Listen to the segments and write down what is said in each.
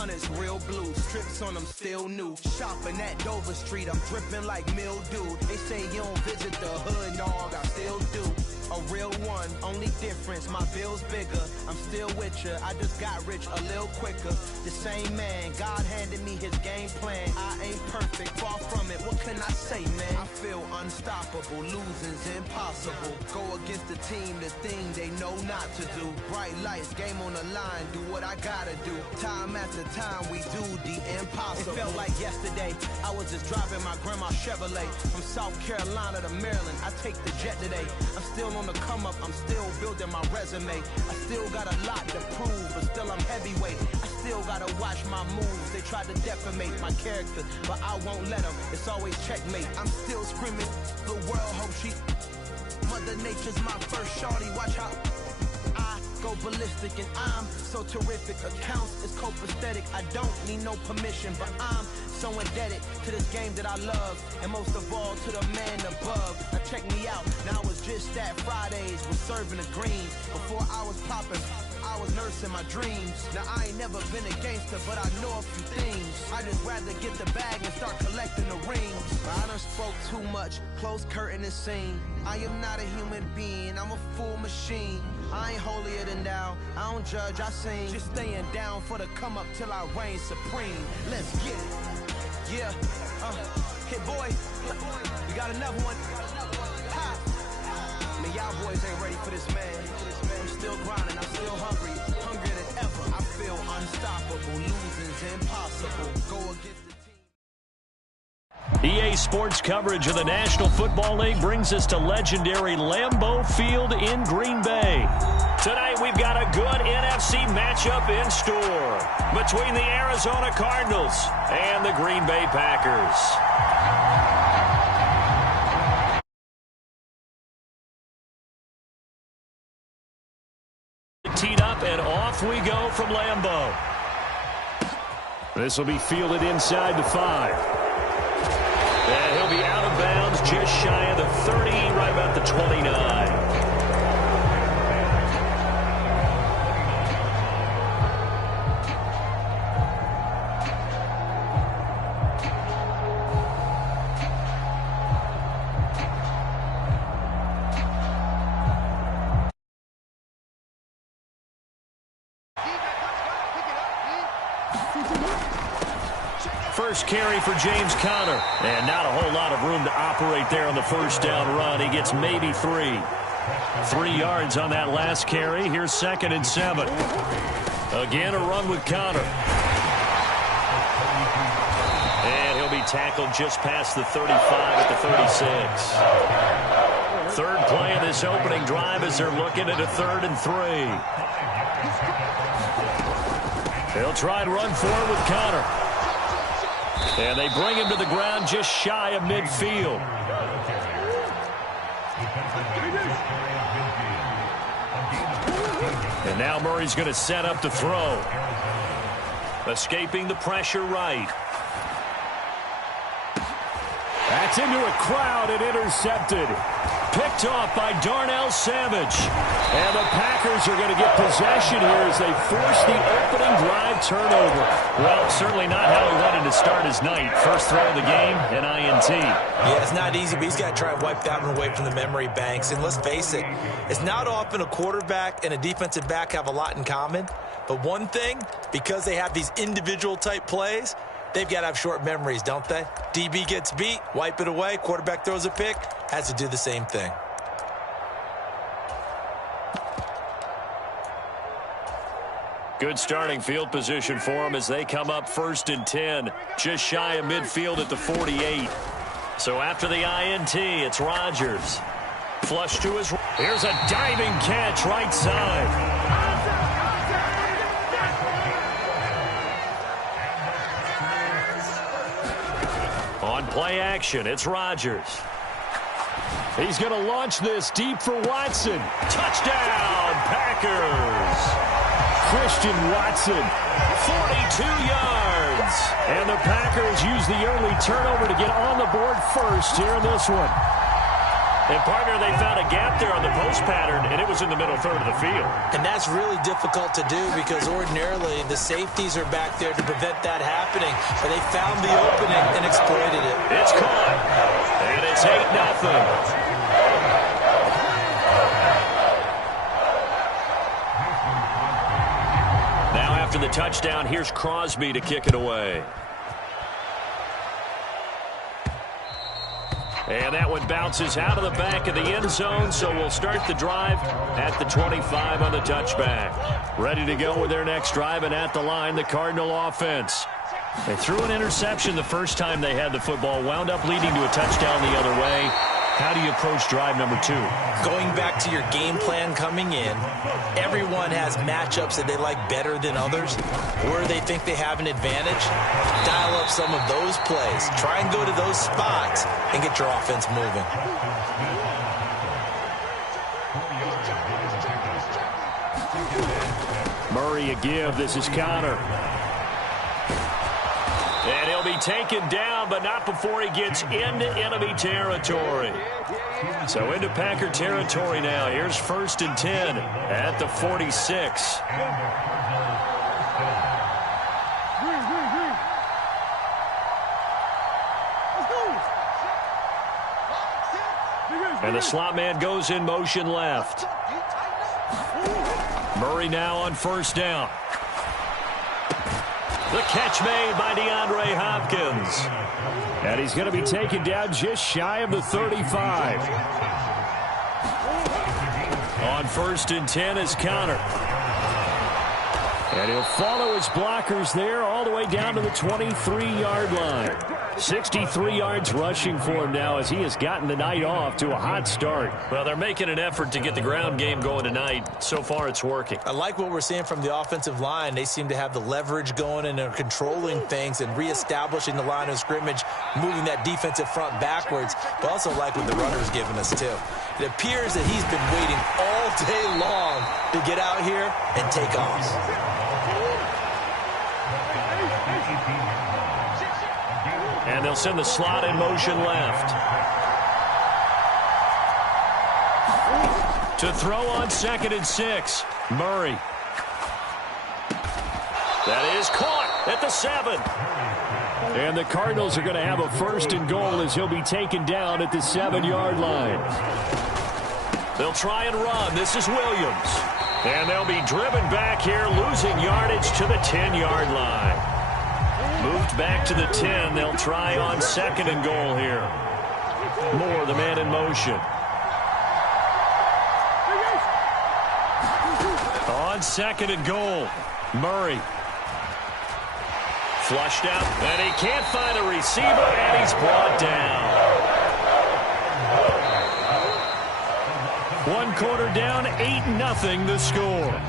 hundreds real blue, strips on them still new. Shopping at Dover Street, I'm dripping like mildew. They say you don't visit the hood, dog, I still do. A real one, only difference, my bill's bigger. I'm still with ya, I just got rich a little quicker. The same man, God handed me his game plan. I ain't perfect, far from it, what can I say, man? I feel unstoppable, losing's impossible. Go against the team, the thing they know not to do. Bright lights, game on the line, do what I gotta do. Time after time, we do the impossible. It felt like yesterday, I was just driving my grandma's Chevrolet. From South Carolina to Maryland, I take the jet today. I'm still on the come up, I'm still building my resume. I still got a lot to prove, but still I'm heavyweight. I still gotta watch my moves. They try to defamate my character, but I won't let them. It's always checkmate. I'm still screaming, the world hope she. Mother Nature's my first shorty, watch how I go ballistic and I'm so terrific. Accounts is copacetic, I don't need no permission, but I'm so indebted to this game that I love, and most of all to the man above. Now check me out, now it's just that Fridays was serving the greens. Before I was popping, I was nursing my dreams. Now I ain't never been a gangster, but I know a few things. I just rather get the bag and start collecting the rings. But I done spoke too much, close curtain and scene. I am not a human being, I'm a full machine. I ain't holier than thou, I don't judge, I sing. Just staying down for the come up till I reign supreme. Let's get it. Yeah, hit boy, we got another one. Ha! I mean, y'all boys ain't ready for this, man. I'm still grinding, I'm still hungry, hungrier than ever. I feel unstoppable, losing's impossible. Go against the team. EA Sports coverage of the National Football League brings us to legendary Lambeau Field in Green Bay. Tonight we've got a good NFC matchup in store between the Arizona Cardinals and the Green Bay Packers. Teed up and off we go from Lambeau. This will be fielded inside the 5. And he'll be out of bounds just shy of the 30, right about the 29. First carry for James Conner. And not a whole lot of room to operate there on the first down run. He gets maybe 3. 3 yards on that last carry. Here's 2nd and 7. Again, a run with Conner. And he'll be tackled just past the 35 at the 36. Third play of this opening drive as they're looking at a 3rd and 3. They'll try and run forward with Conner. And they bring him to the ground just shy of midfield. And now Murray's going to set up to throw. Escaping the pressure right. That's into a crowd and intercepted. Picked off by Darnell Savage. And the Packers are going to get possession here as they force the opening drive turnover. Well, certainly not how he wanted to start his night. First throw of the game, an INT. Yeah, it's not easy, but he's got to try and wipe that one away from the memory banks. And let's face it, it's not often a quarterback and a defensive back have a lot in common. But one thing, because they have these individual type plays, they've got to have short memories, don't they? DB gets beat, wipe it away, quarterback throws a pick, has to do the same thing. Good starting field position for them as they come up 1st and 10, just shy of midfield at the 48. So after the INT, it's Rodgers. Flush to his... Here's a diving catch right side. On play action, it's Rodgers. He's going to launch this deep for Watson. Touchdown, Packers. Christian Watson, 42 yards. And the Packers use the early turnover to get on the board first here in this one. And, partner, they found a gap there on the post pattern, and it was in the middle third of the field. And that's really difficult to do because ordinarily the safeties are back there to prevent that happening. But they found the opening and exploited it. It's caught. And it's 8-0. After the touchdown, here's Crosby to kick it away. And that one bounces out of the back of the end zone, so we'll start the drive at the 25 on the touchback. Ready to go with their next drive, and at the line, the Cardinal offense. They threw an interception the first time they had the football, wound up leading to a touchdown the other way. How do you approach drive number 2? Going back to your game plan coming in, everyone has matchups that they like better than others, where they think they have an advantage. Dial up some of those plays. Try and go to those spots and get your offense moving. Murray a give. This is Connor. And he'll be taken down, but not before he gets into enemy territory. So into Packer territory now. Here's 1st and 10 at the 46. And the slot man goes in motion left. Murray now on 1st down. The catch made by DeAndre Hopkins. And he's going to be taken down just shy of the 35. On 1st and 10 is Connor. And he'll follow his blockers there all the way down to the 23-yard line. 63 yards rushing for him now as he has gotten the night off to a hot start. Well, they're making an effort to get the ground game going tonight. So far, it's working. I like what we're seeing from the offensive line. They seem to have the leverage going and they're controlling things and reestablishing the line of scrimmage, moving that defensive front backwards. But also like what the runner's giving us, too. It appears that he's been waiting all day long to get out here and take off. And they'll send the slot in motion left. To throw on 2nd and 6. Murray. That is caught at the 7. And the Cardinals are going to have a 1st and goal as he'll be taken down at the 7-yard line. They'll try and run. This is Williams. And they'll be driven back here, losing yardage to the 10-yard line. Moved back to the 10. They'll try on 2nd and goal here. Moore, the man in motion. On 2nd and goal, Murray. Flushed out, and he can't find a receiver, and he's brought down. 1 quarter down, 8-0 the score.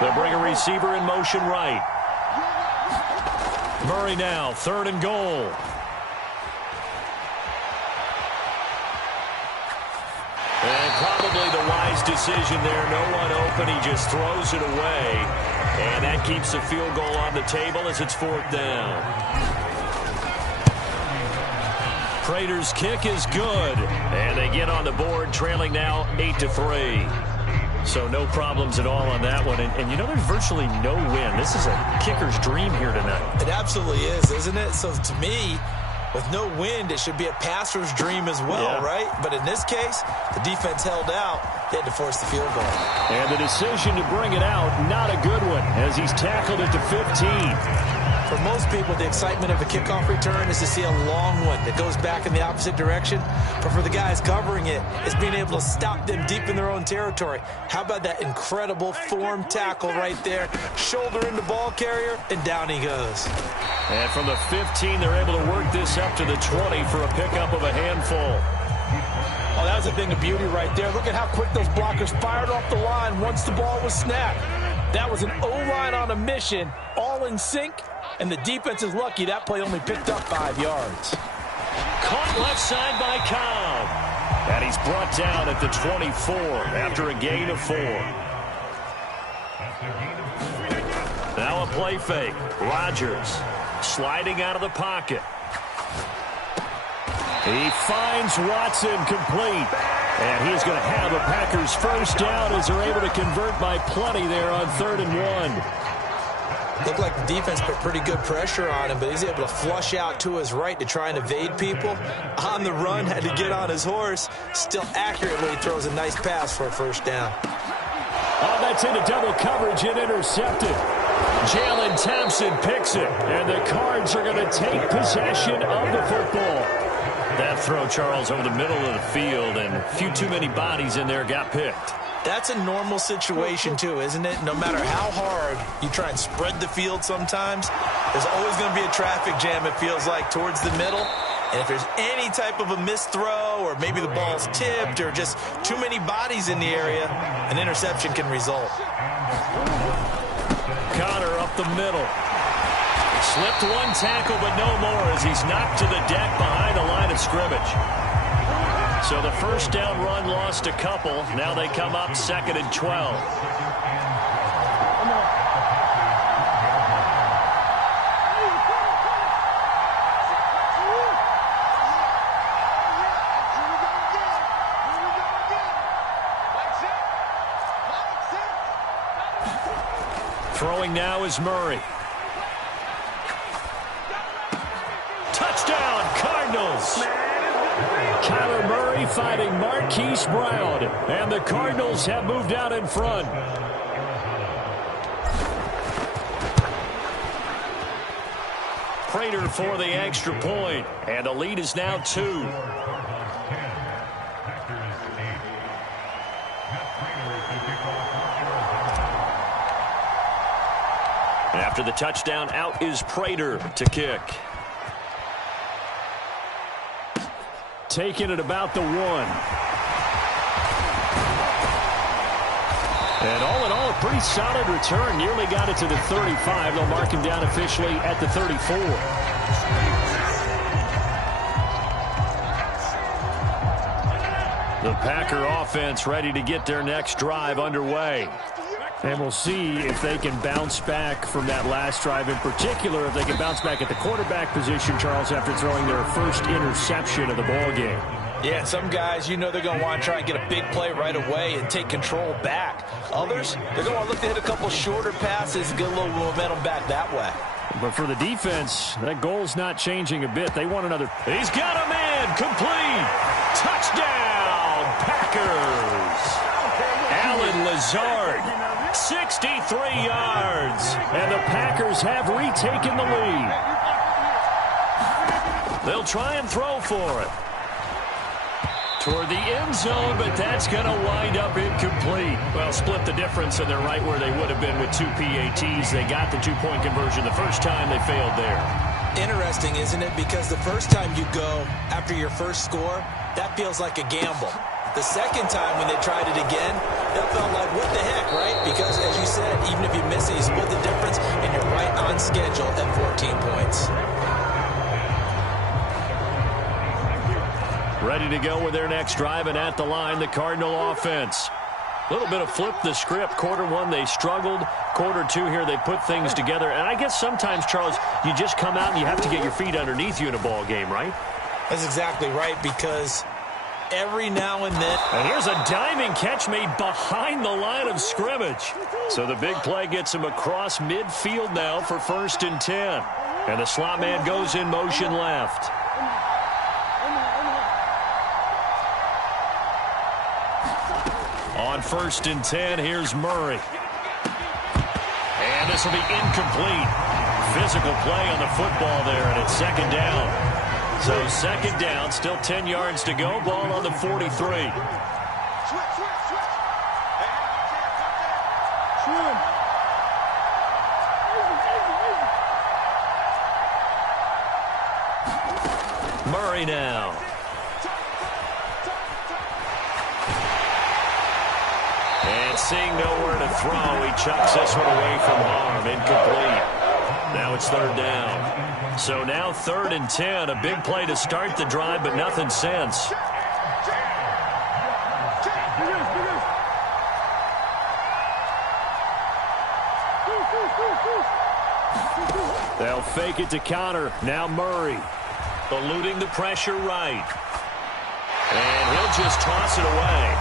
They'll bring a receiver in motion right. Murray now, 3rd and goal. And probably the wise decision there. No one open. He just throws it away. And that keeps the field goal on the table as it's 4th down. Prater's kick is good. And they get on the board, trailing now 8-3. So no problems at all on that one. And you know, there's virtually no win. This is a kicker's dream here tonight. It absolutely is, isn't it? So to me, with no wind, it should be a passer's dream as well, right? But in this case, the defense held out. They had to force the field goal. And the decision to bring it out, not a good one, as he's tackled at the 15. For most people, the excitement of a kickoff return is to see a long one that goes back in the opposite direction. But for the guys covering it, it's being able to stop them deep in their own territory. How about that incredible form tackle right there? Shoulder into ball carrier, and down he goes. And from the 15, they're able to work this up to the 20 for a pickup of a handful. Oh, that was a thing of beauty right there. Look at how quick those blockers fired off the line once the ball was snapped. That was an O-line on a mission, all in sync. And the defense is lucky that play only picked up 5 yards. Caught left side by Cobb. And he's brought down at the 24 after a gain of 4. Now a play fake. Rodgers sliding out of the pocket. He finds Watson complete. And he's going to have a Packers first down as they're able to convert by plenty there on 3rd and 1. Looked like the defense put pretty good pressure on him, but he's able to flush out to his right to try and evade people. On the run, had to get on his horse. Still accurately throws a nice pass for a first down. Oh, that's into double coverage and intercepted. Jalen Thompson picks it, and the Cards are going to take possession of the football. That throw, Charles, over the middle of the field, and a few too many bodies in there got picked. That's a normal situation, too, isn't it? No matter how hard you try and spread the field sometimes, there's always going to be a traffic jam, it feels like, towards the middle. And if there's any type of a missed throw or maybe the ball's tipped or just too many bodies in the area, an interception can result. Connor up the middle. Slipped one tackle, but no more as he's knocked to the deck behind the line of scrimmage. So the first down run lost a couple. Now they come up 2nd and 12. Throwing now is Murray. Touchdown, Cardinals. Kyler Murray fighting Marquise Brown. And the Cardinals have moved out in front. Prater for the extra point. And the lead is now 2. After the touchdown, out is Prater to kick. Taking it about the 1. And all in all, a pretty solid return. Nearly got it to the 35. They'll mark him down officially at the 34. The Packer offense ready to get their next drive underway. And we'll see if they can bounce back from that last drive, in particular if they can bounce back at the quarterback position, Charles, after throwing their first interception of the ballgame. Yeah, some guys, you know they're going to want to try and get a big play right away and take control back. Others, they're going to look to hit a couple shorter passes and get a little momentum back that way. But for the defense, that goal's not changing a bit. They want another. He's got a man. Complete. Touchdown, Packers. Allen Lazard. 63 yards, and the Packers have retaken the lead. They'll try and throw for it. Toward the end zone, but that's going to wind up incomplete. Well, split the difference, and they're right where they would have been with 2 PATs. They got the 2-point conversion the first time. They failed there. Interesting, isn't it? Because the first time you go after your first score, that feels like a gamble. The second time when they tried it again, that felt like, what the heck, right? Because, as you said, even if you miss it, you split the difference, and you're right on schedule at 14 points. Ready to go with their next drive, and at the line, the Cardinal offense. A little bit of flip the script. Quarter 1, they struggled. Quarter 2 here, they put things together. And I guess sometimes, Charles, you just come out and you have to get your feet underneath you in a ball game, right? That's exactly right, because every now and then. And here's a diving catch made behind the line of scrimmage. So the big play gets him across midfield now for 1st and 10. And the slot man goes in motion left. On 1st and 10, here's Murray. And this will be incomplete. Physical play on the football there, and it's 2nd down. So 2nd down, still 10 yards to go. Ball on the 43. Murray now. And seeing nowhere to throw, he chucks this one away from harm. Incomplete. Now it's 3rd down. So now 3rd and 10. A big play to start the drive, but nothing since. They'll fake it to counter. Now Murray. Eluding the pressure right. And he'll just toss it away.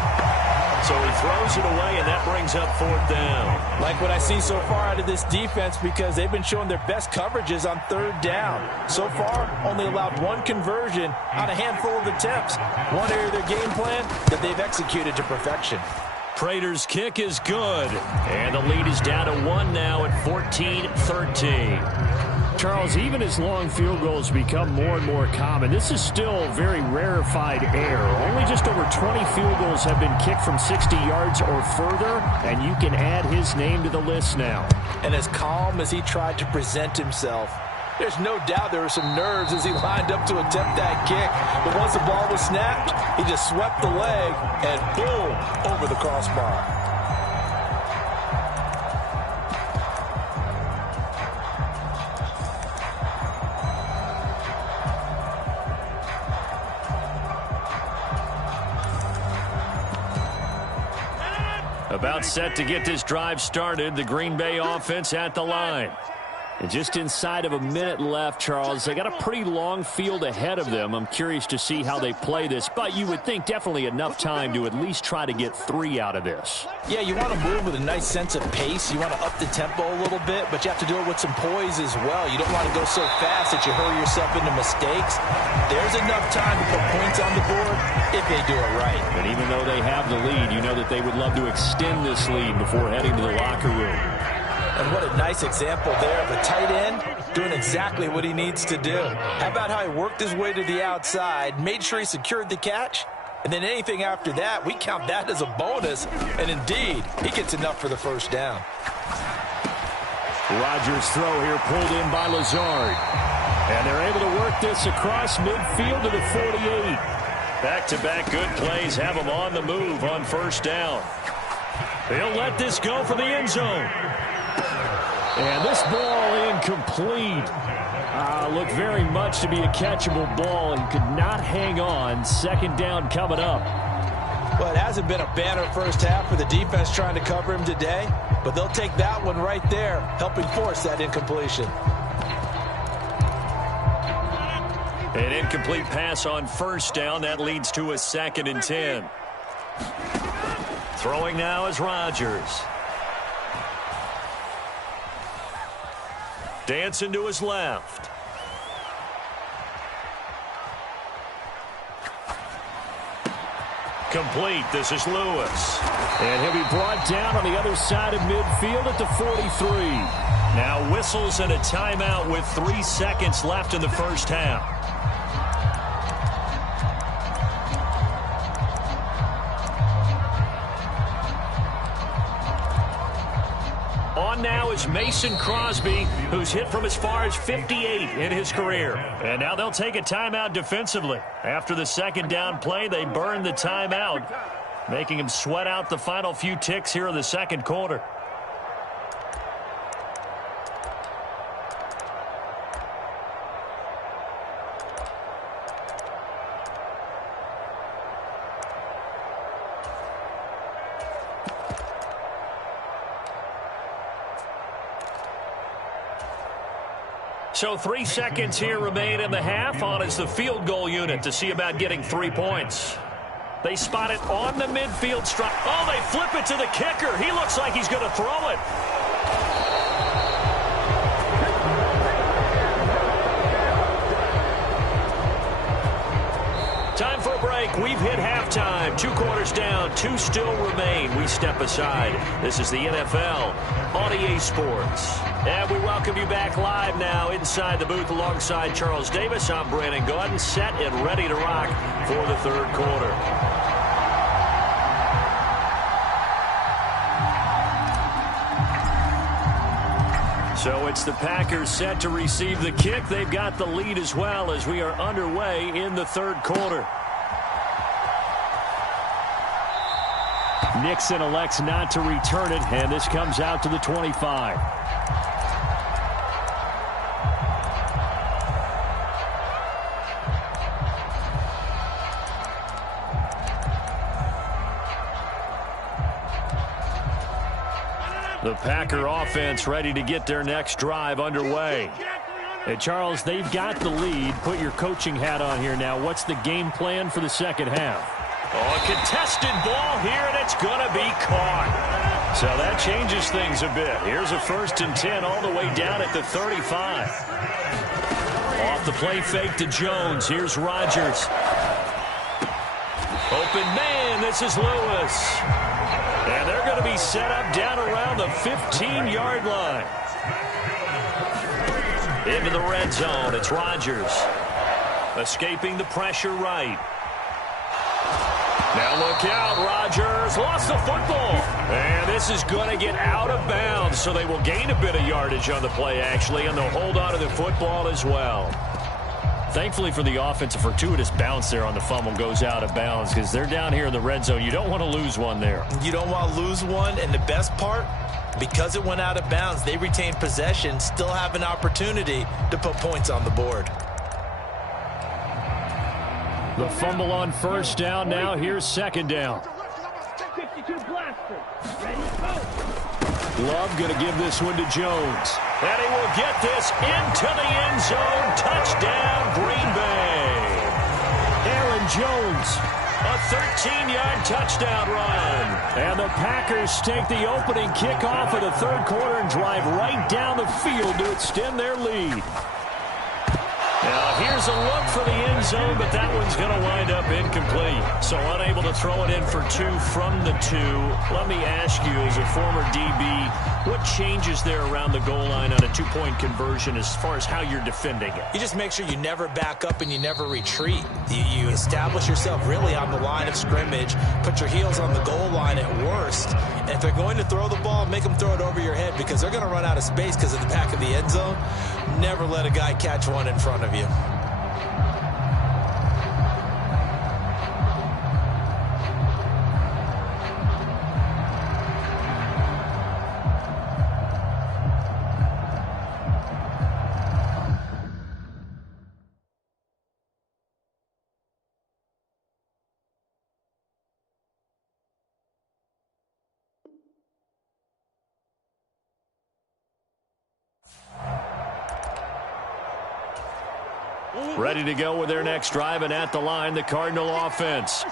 So he throws it away, and that brings up 4th down. Like what I see so far out of this defense, because they've been showing their best coverages on 3rd down. So far, only allowed 1 conversion on a handful of attempts. One area of their game plan that they've executed to perfection. Prater's kick is good. And the lead is down to 1 now at 14-13. Charles, even as long field goals become more and more common, this is still very rarefied air. Only just over 20 field goals have been kicked from 60 yards or further, and you can add his name to the list now. And as calm as he tried to present himself, there's no doubt there were some nerves as he lined up to attempt that kick. But once the ball was snapped, he just swept the leg and boom, over the crossbar. About set to get this drive started, the Green Bay offense at the line. And just inside of a minute left, Charles, they got a pretty long field ahead of them. I'm curious to see how they play this, but you would think definitely enough time to at least try to get 3 out of this. Yeah, you want to move with a nice sense of pace. You want to up the tempo a little bit, but you have to do it with some poise as well. You don't want to go so fast that you hurry yourself into mistakes. There's enough time to put points on the board if they do it right. And even though they have the lead, you know that they would love to extend this lead before heading to the locker room. And what a nice example there of a tight end doing exactly what he needs to do. How about how he worked his way to the outside, made sure he secured the catch, and then anything after that, we count that as a bonus. And indeed, he gets enough for the 1st down. Rodgers' throw here pulled in by Lazard. And they're able to work this across midfield to the 48. Back-to-back good plays have them on the move on 1st down. They'll let this go for the end zone. And this ball incomplete. Looked very much to be a catchable ball and could not hang on. 2nd down coming up. Well, it hasn't been a banner first half for the defense trying to cover him today, but they'll take that one right there, helping force that incompletion. An incomplete pass on 1st down. That leads to a 2nd and 10. Throwing now is Rodgers. Dancing to his left. Complete. This is Lewis. And he'll be brought down on the other side of midfield at the 43. Now whistles and a timeout with 3 seconds left in the 1st half. On now is Mason Crosby, who's hit from as far as 58 in his career. And now they'll take a timeout defensively. After the 2nd down play, they burn the timeout, making him sweat out the final few ticks here in the 2nd quarter. So 3 seconds here remain in the half. On is the field goal unit to see about getting 3 points. They spot it on the midfield stripe. Oh, they flip it to the kicker. He looks like he's going to throw it. Time for a break. We've hit halftime. 2 quarters down. 2 still remain. We step aside. This is the NFL on EA Sports. And we welcome you back live now inside the booth alongside Charles Davis. I'm Brandon Gaudin, set and ready to rock for the 3rd quarter. So it's the Packers set to receive the kick. They've got the lead as well as we are underway in the 3rd quarter. Nixon elects not to return it, and this comes out to the 25. The Packer offense ready to get their next drive underway. Hey, Charles, they've got the lead. Put your coaching hat on here now. What's the game plan for the second half? Oh, a contested ball here, and it's going to be caught. So that changes things a bit. Here's a 1st and 10 all the way down at the 35. Off the play fake to Jones. Here's Rodgers. Open man, this is Lewis. And they're going to be set up down around the 15-yard line. Into the red zone, it's Rodgers. Escaping the pressure right. Now look out, Rodgers lost the football. And this is going to get out of bounds, so they will gain a bit of yardage on the play, actually, and they'll hold on to the football as well. Thankfully for the offense, a fortuitous bounce there on the fumble goes out of bounds because they're down here in the red zone. You don't want to lose one there. You don't want to lose one, and the best part, because it went out of bounds, they retained possession, still have an opportunity to put points on the board. The fumble on 1st down now. Here's 2nd down. Love going to give this one to Jones. And he will get this into the end zone. Touchdown, Green Bay. Aaron Jones. A 13-yard touchdown run. And the Packers take the opening kickoff of the 3rd quarter and drive right down the field to extend their lead. Now here's a look for the end zone, but that one's going to wind up incomplete. So unable to throw it in for 2 from the 2. Let me ask you, as a former DB, what changes there around the goal line on a 2-point conversion as far as how you're defending it? You just make sure you never back up and you never retreat. You establish yourself really on the line of scrimmage, put your heels on the goal line at worst, and if they're going to throw the ball, make them throw it over your head because they're going to run out of space because of the back of the end zone. Never let a guy catch one in front of you. Ready to go with their next drive, and at the line, the Cardinal offense.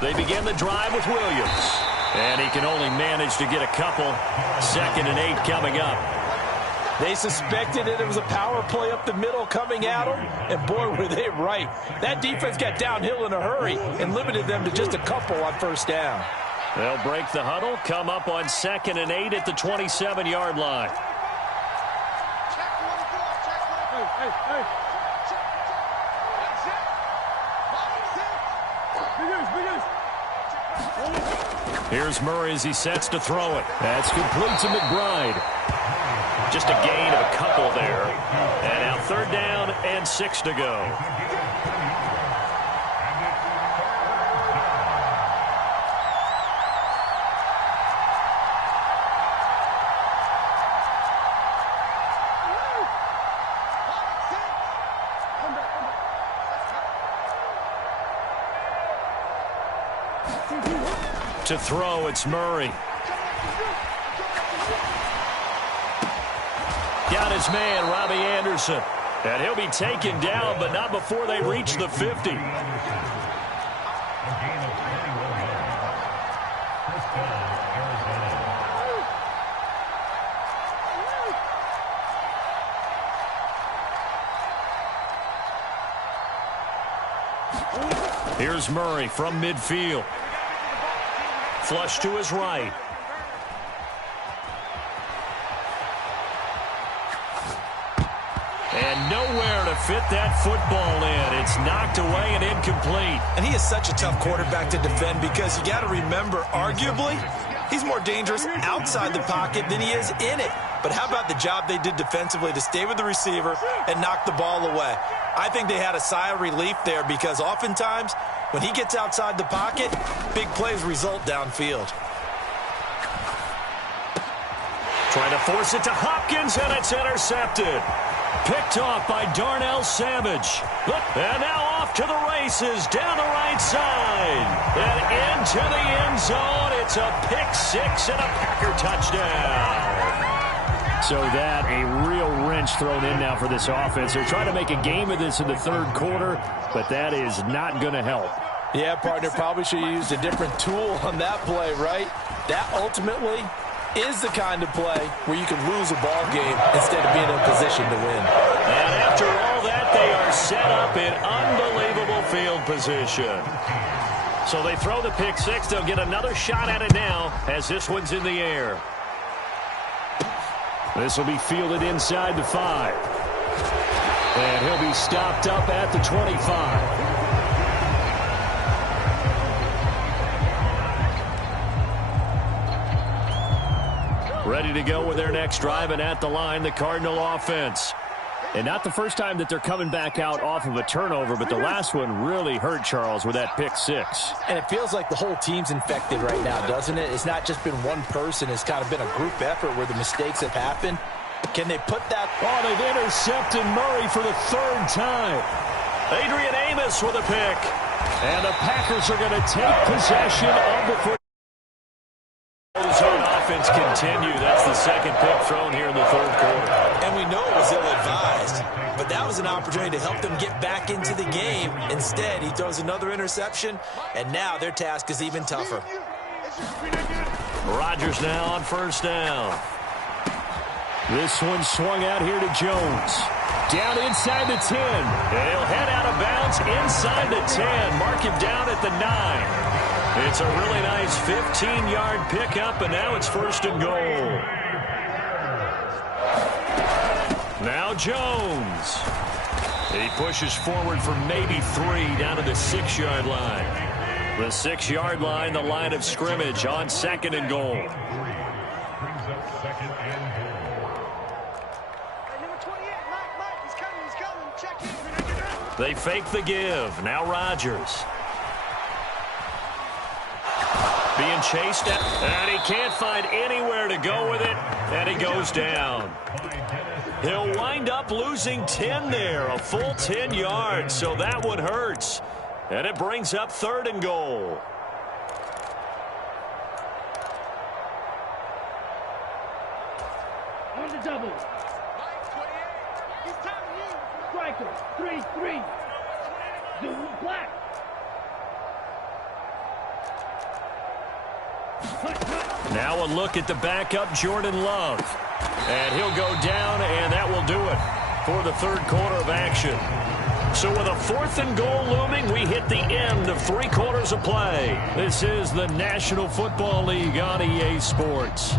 They begin the drive with Williams. And he can only manage to get a couple. 2nd and 8 coming up. They suspected it was a power play up the middle coming at them, and boy, were they right. That defense got downhill in a hurry and limited them to just a couple on 1st down. They'll break the huddle, come up on 2nd and 8 at the 27-yard line. Here's Murray as he sets to throw it. That's complete to McBride. Just a gain of a couple there. And now 3rd down and 6 to go. To throw, it's Murray. Got his man, Robbie Anderson. And he'll be taken down, but not before they reach the 50. Here's Murray from midfield. Flush to his right. And nowhere to fit that football in. It's knocked away and incomplete. And he is such a tough quarterback to defend because you got to remember, arguably, he's more dangerous outside the pocket than he is in it. But how about the job they did defensively to stay with the receiver and knock the ball away? I think they had a sigh of relief there because oftentimes when he gets outside the pocket, big plays result downfield. Trying to force it to Hopkins, and it's intercepted. Picked off by Darnell Savage. And now off to the races down the right side. And into the end zone. It's a pick six and a Packer touchdown. So that, a real wrench thrown in now for this offense. They're trying to make a game of this in the third quarter, but that is not going to help. Yeah, partner, probably should have used a different tool on that play, right? That ultimately is the kind of play where you can lose a ball game instead of being in a position to win. And after all that, they are set up in unbelievable field position. So they throw the pick six. They'll get another shot at it now as this one's in the air. This will be fielded inside the 5. And he'll be stopped up at the 25. Ready to go with their next drive, and at the line, the Cardinal offense. And not the first time that they're coming back out off of a turnover, but the last one really hurt, Charles, with that pick six. And it feels like the whole team's infected right now, doesn't it? It's not just been one person. It's kind of been a group effort where the mistakes have happened. Can they put that? Oh, they've intercepted Murray for the third time. Adrian Amos with a pick. And the Packers are going to take possession of the football. The zone offense continue. That's the second pick thrown here in the third quarter. And we know it was ill-advised, but that was an opportunity to help them get back into the game. Instead, he throws another interception, and now their task is even tougher. Rodgers now on first down. This one swung out here to Jones. Down inside the 10. And he'll head out of bounds inside the 10. Mark him down at the 9. It's a really nice 15-yard pickup, and now it's first and goal. Now Jones. He pushes forward for maybe 3 down to the 6-yard line. The 6-yard line, the line of scrimmage on second and goal. They fake the give. Now Rodgers. Being chased at, and he can't find anywhere to go with it, and he goes down. He'll wind up losing 10 there, a full 10 yards, so that one hurts. And it brings up third and goal. On the double. Striker, 3-3. Zoom black. Now a look at the backup, Jordan Love. And he'll go down, and that will do it for the third quarter of action. So with a fourth and goal looming, we hit the end of 3 quarters of play. This is the National Football League on EA Sports.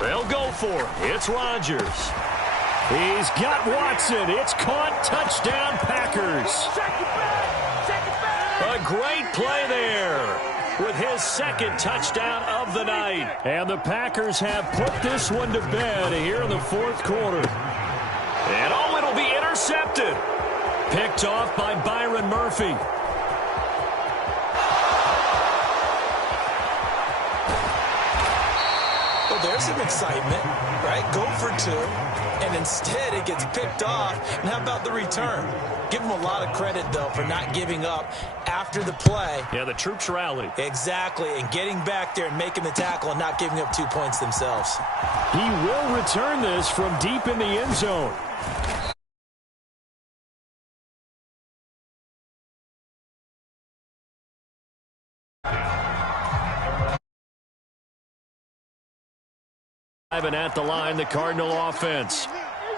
They'll go for it. It's Rodgers. He's got Watson. It's caught. Touchdown, Packers. A great play there with his second touchdown of the night. And the Packers have put this one to bed here in the fourth quarter. And oh, it'll be intercepted. Picked off by Byron Murphy. Well, there's some excitement, right? Go for 2. And instead it gets picked off. And how about the return? Give them a lot of credit, though, for not giving up after the play. Yeah, the troops rallied. Exactly, and getting back there and making the tackle and not giving up 2 points themselves. He will return this from deep in the end zone. And at the line, the Cardinal offense.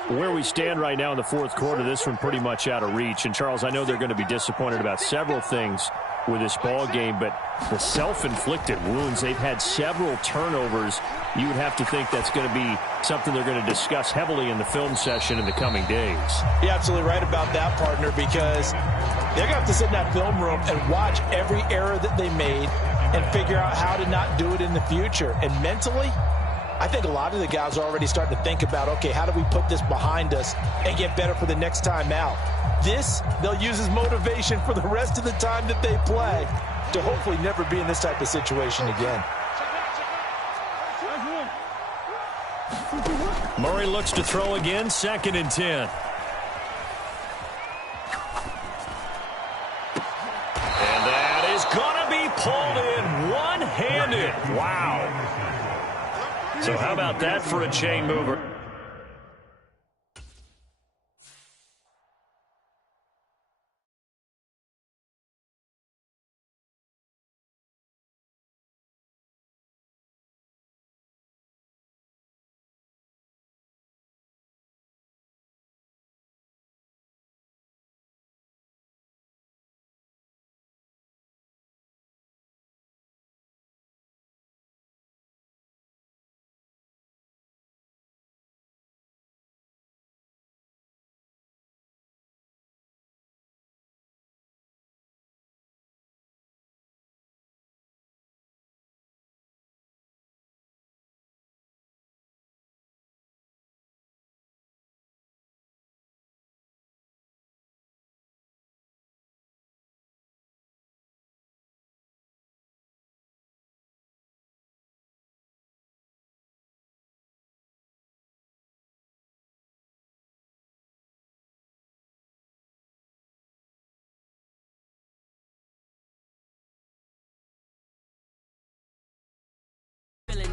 Where we stand right now in the fourth quarter, this one pretty much out of reach. And, Charles, I know they're going to be disappointed about several things with this ball game, but the self-inflicted wounds, they've had several turnovers. You would have to think that's going to be something they're going to discuss heavily in the film session in the coming days. You're absolutely right about that, partner, because they're going to have to sit in that film room and watch every error that they made and figure out how to not do it in the future. And mentally, I think a lot of the guys are already starting to think about, okay, how do we put this behind us and get better for the next time out? This, they'll use as motivation for the rest of the time that they play to hopefully never be in this type of situation again. Murray looks to throw again, 2nd and 10. And that is going to be pulled Wow. So how about that for a chain mover?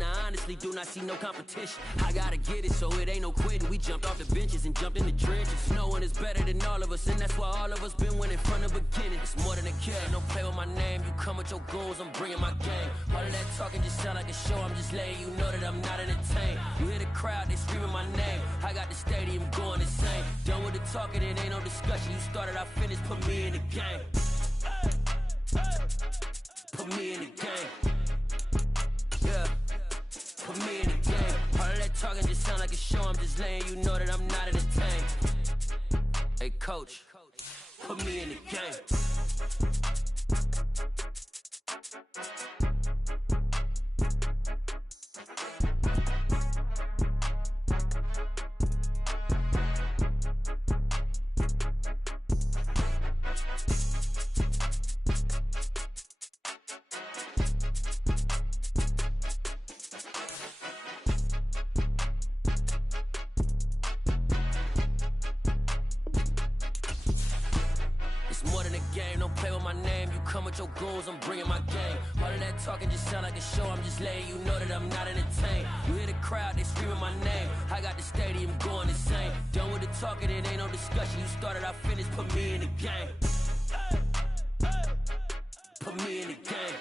I honestly do not see no competition. I gotta get it, so it ain't no quitting. We jumped off the benches and jumped in the trenches. No one is better than all of us, and that's why all of us been winning from the beginning. It's more than a kill, don't play with my name. You come with your goons, I'm bringing my game. All of that talking just sound like a show. I'm just letting you know that I'm not entertained. You hear the crowd, they screaming my name. I got the stadium going insane. Done with the talking, it ain't no discussion. You started, I finished, put me in the game. Put me in the game. Yeah. Put me in the game. All of that talking just sound like a show. I'm just letting you know that I'm not entertained. Hey, coach, put me in the game. More than a game, don't play with my name. You come with your goons, I'm bringing my game. All of that talking just sound like a show. I'm just letting you know that I'm not entertained. You hear the crowd, they screaming my name. I got the stadium going insane. Done with the talking, it ain't no discussion. You started, I finished, put me in the game. Put me in the game.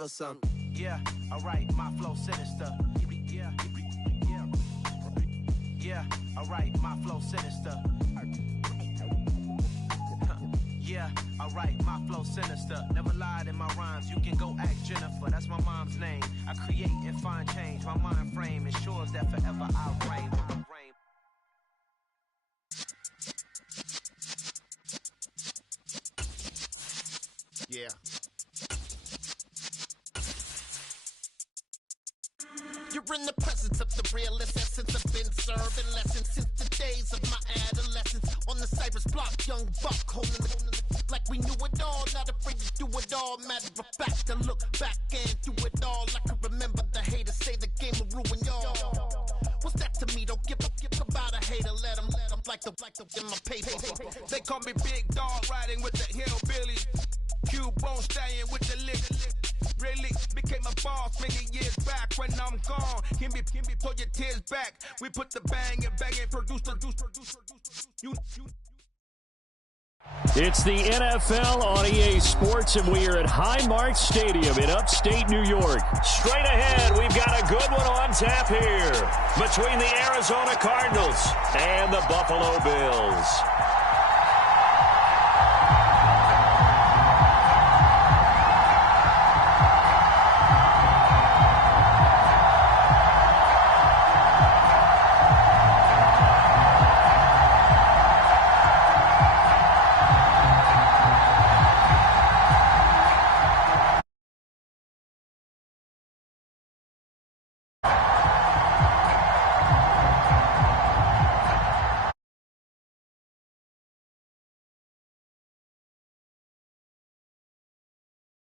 or something. Yeah, alright, my flow sinister. Yeah, alright, my flow sinister. Yeah, alright, my flow sinister. Never lied in my rhymes, you can go ask Jennifer, that's my mom's name. I create and find change, my mind frame ensures that forever I'll reign. Yeah. You're in the presence of the realest essence. I've been serving lessons since the days of my adolescence. On the Cypress block, young buck holding the like we knew it all. Not afraid to do it all. Matter of fact, to look back and do it all. I can remember the haters say the game will ruin y'all. What's that to me? Don't give about a hater. Let them like the in my paper. They call me Big Dog, riding with the hillbilly. Cubone staying with the lick. Really became a boss many years back. When I'm gone, can be pull your tears back. We put the bang and produce. It's the NFL on EA Sports, and we are at Highmark Stadium in upstate New York. Straight ahead, we've got a good one on tap here between the Arizona Cardinals and the Buffalo Bills.